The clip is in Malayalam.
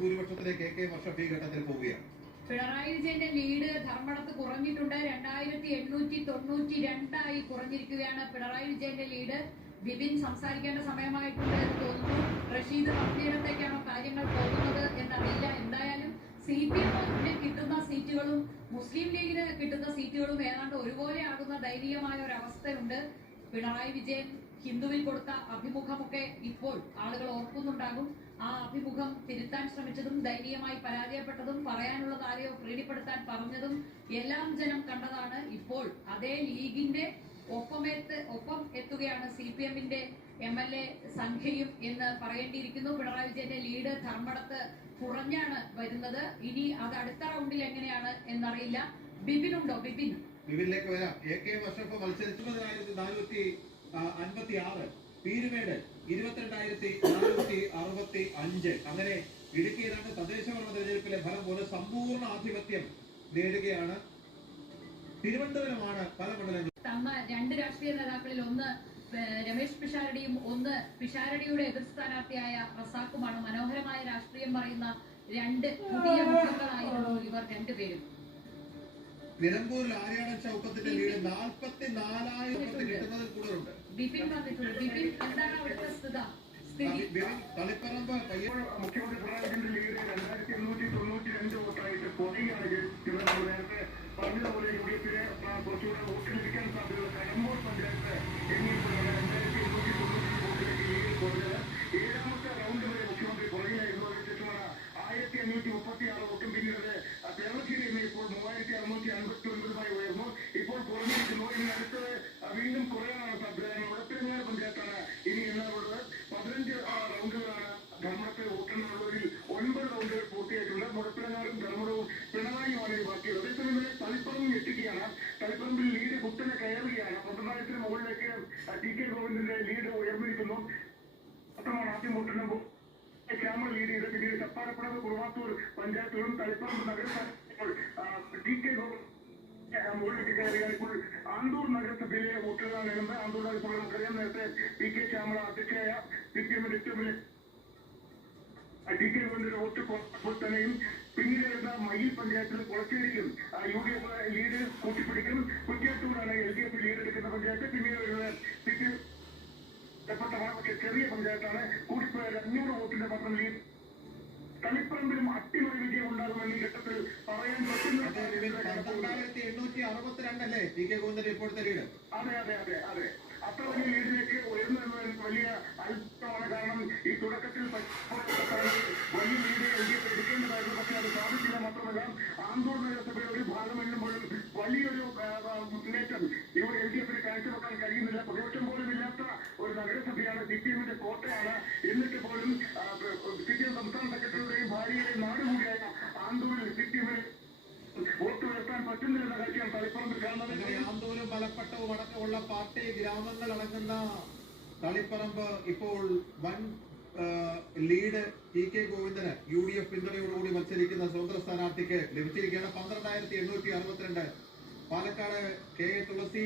ഭൂരിപക്ഷത്തിലേക്ക് കെ വർഷം ഈ ഘട്ടത്തിൽ പോവുകയാണ്. പിണറായി വിജയന്റെ ലീഡ് ധർമ്മടത്ത് കുറഞ്ഞിട്ടുണ്ട്. 2892 കുറഞ്ഞിരിക്കുകയാണ് പിണറായി വിജയന്റെ ലീഡ്. ബിപിൻ സംസാരിക്കേണ്ട സമയമായിട്ടുണ്ട് എന്ന് തോന്നുന്നു. റഷീദ് പത്തിയിടത്തേക്കാണോ കാര്യങ്ങൾ പോകുന്നത് എന്നറിയില്ല. എന്തായാലും CPM-ന് കിട്ടുന്ന സീറ്റുകളും മുസ്ലിം ലീഗിന് കിട്ടുന്ന സീറ്റുകളും ഏതാണ്ട് ഒരുപോലെ ആകുന്ന ദയനീയമായ ഒരു അവസ്ഥയുണ്ട്. പിണറായി വിജയൻ ഹിന്ദുവിൽ കൊടുത്ത അഭിമുഖമൊക്കെ ഇപ്പോൾ ആളുകൾ ഓർക്കുന്നുണ്ടാകും. ആ അഭിമുഖം തിരുത്താൻ ശ്രമിച്ചതും ദയനീയമായി പരാജയപ്പെട്ടതും പറയാനുള്ളത് ആരെയോ പ്രീതിപ്പെടുത്താൻ പറഞ്ഞതും എല്ലാം ജനം കണ്ടതാണ്. ഇപ്പോൾ അതേ ലീഗിന്റെ ഒപ്പം എത്തുകയാണ് CPM-ന്റെ MLA സംഖ്യയും എന്ന് പറയേണ്ടിയിരിക്കുന്നു. പിണറായി വിജയന്റെ ലീഡ് ധർമ്മടത്ത് കുറഞ്ഞാണ് വരുന്നത്. ഇനി അത് അടുത്ത റൗണ്ടിൽ എങ്ങനെയാണ് എന്നറിയില്ല. ബിപിനുണ്ടോ? ബിപിനിലേക്ക് വരാം. AK വർഷപ്പ് മത്സരിച്ചത് 456, പീരുമേട് 22,465. അങ്ങനെ ഇടുക്കിയിലാണ് തദ്ദേശഭരണ തെരഞ്ഞെടുപ്പിലെ ഫലം പോലെ സമ്പൂർണ്ണ ആധിപത്യം നേടുകയാണ്. തിരുവനന്തപുരമാണ് പല മണ്ഡലങ്ങളും തന്ന രണ്ട് രാഷ്ട്രീയ നേതാക്കളിൽ ഒന്ന് രമേശ് പിഷാരടിയും ഒന്ന് പിഷാരടിയുടെ എതിർ സ്ഥാനാർത്ഥിയായ റസാഖുമാണ്. മനോഹരമായ രാഷ്ട്രീയം പറയുന്ന രണ്ട് പുതിയ മുഖങ്ങളായിരുന്നു ഇവർ രണ്ടുപേരും. നിലമ്പൂരിൽ ആര്യാടൻ ചൗക്കത്തിന്റെ ലീഡ് 44,000 കിട്ടുന്നതിൽ കൂടുതലുണ്ട്. ബിപിൻ വന്നിട്ടുണ്ട്. ബിപിൻ, എന്താണ് അവിടുത്തെ സ്ഥിതി? തളിപ്പറമ്പ് മുഖ്യമന്ത്രി പിണറായി ലീഡ് 2892 വോട്ടായിട്ട് കുറയുകയാണ് നേരത്തെ പറഞ്ഞതുപോലെ UDF-ന് കുറച്ചുകൂടെ വോട്ട് ലഭിക്കാൻ സാധ്യതയുള്ള കടമ്പൂർ പഞ്ചായത്ത് എണ്ണിയപ്പോഴാണ് 2790 വോട്ടിലേക്ക് ലീഡ് കുറഞ്ഞത്. 7ാമത്തെ റൗണ്ട് വരെ മുഖ്യമന്ത്രി പുറകിലായിരുന്നു. അതിനുശേഷമാണ് 1536 വോട്ടും പിന്നീട് കേരളശ്ശേരി എണ്ണിയപ്പോൾ 3659 ഉയർന്നു. ഇപ്പോൾ കുറഞ്ഞിരിക്കുന്നു. ഇനി അടുത്തത് വീണ്ടും കുറയാനാണ് സാധ്യത. മുഴപ്പിലങ്ങാട് പഞ്ചായത്താണ് ഇനി എണ്ണാറുള്ളത്. 15 റൗണ്ടുകളാണ് ധർമ്മത്തെ വോട്ടെണ്ണുള്ളവരിൽ 9 റൗണ്ടുകൾ പൂർത്തിയായിട്ടുണ്ട്. മുഴപ്പിലങ്ങാടും ധർമ്മടവും പിണറായിയുമാണ് ബാക്കിയുള്ളത്. അതേസമയം തളിപ്പറമ്പ് ഞെട്ടിക്കുകയാണ്. തളിപ്പറമ്പിൽ ലീഡ് കുത്തനെ കയറുകയാണ്. 12,000 മുകളിലേക്ക് TK ഗോവിന്ദന്റെ ലീഡ് ഉയർന്നിരിക്കുന്നു. മാത്രമാണ് ആദ്യം വോട്ടെണ്ണുമ്പോൾ ക്യാമറ ലീഡ് ചെയ്ത് പിന്നീട് ചപ്പാരപ്പുറത്ത് കുറുവാത്തൂർ പഞ്ചായത്തുകളും തളിപ്പറമ്പ് നഗരസഭ TK ഗോവിന്ദ് മുകളിലേക്ക് കയറിയാൽ ഇപ്പോൾ ആന്തൂർ നഗരസഭയിലെ വോട്ടുകളാണ് എഴുതുന്നത്. ആന്തൂർ നഗരസഭ നമുക്കറിയാം. നേരത്തെ PK ശ്യാമള അധ്യക്ഷയായ CPM-ന്റെ ഏറ്റവും വലിയ TK ഗോവിന്ദന്റെ വോട്ട് കുറഞ്ഞപ്പോൾ തന്നെയും പിന്നീട് വരുന്ന മയിൽ പഞ്ചായത്തിൽ കുളച്ചേരിക്കും UDF ലീഡ് കൂട്ടിപ്പിടിക്കും. കുറ്റിയാത്തൂരാണ് LDF ലീഡ് എടുക്കുന്ന പഞ്ചായത്ത്. പിന്നീട് വരുന്നത് CPM പക്ഷേ ചെറിയ പഞ്ചായത്താണ്. കൂടിപ്പോയാൽ 500 വോട്ടിന്റെ മാത്രം ലീഡ്. തളിപ്പറമ്പിലും അട്ടിമറി വിജയം ഉണ്ടാകുമെന്ന് ഈ ഘട്ടത്തിൽ പറയാൻ പറ്റുന്ന 12,862 അല്ലേ TK ഗോവിന്ദന്റെ ഇപ്പോഴത്തെ ലീഡ്? അതെ. അത്ര വലിയ ലീഡിലേക്ക് ഉയർന്നു വലിയ അത്ഭുതമാണ്. കാരണം ഈ തുടക്കത്തിൽ വലിയ ലീഡ് LDF എടുക്കേണ്ടതായിരുന്നു. പക്ഷേ അത് സാധിച്ചില്ല. മാത്രമല്ല ആന്തൂർ നഗരസഭയുടെ ഒരു ഭാഗം എണ്ണുമ്പോഴും വലിയൊരു മുന്നേറ്റം ഇവിടെ LDF-ന് കാഴ്ചവെക്കാൻ കഴിയുന്നില്ല. പ്രതിപക്ഷം പോലും ഇല്ലാത്ത ഒരു നഗരസഭയാണ്. CPM-ന്റെ കോട്ടയാണ്. എന്നിട്ട് പോലും CPM സംസ്ഥാന സെക്രട്ടറിയുടെയും ഭാര്യയുടെയും നാടുകൂടിയായ ആന്തൂരിൽ CPM-ന് വോട്ട് ഉയർത്താൻ പറ്റുന്നില്ലെന്ന കാഴ്ചയാണ് തളിപ്പറമ്പിൽ കാണുന്നത്. ആന്തൂരും മലപ്പട്ടവും അടക്കമുള്ള പാർട്ടി ഗ്രാമങ്ങൾ അടങ്ങുന്ന തളിപ്പറമ്പ് ഇപ്പോൾ വൻ ലീഡ് TK ഗോവിന്ദന് UDF പിന്തുണയോടുകൂടി മത്സരിക്കുന്ന സ്വതന്ത്ര സ്ഥാനാർത്ഥിക്ക് ലഭിച്ചിരിക്കുകയാണ്. 12,862. പാലക്കാട് KA തുളസി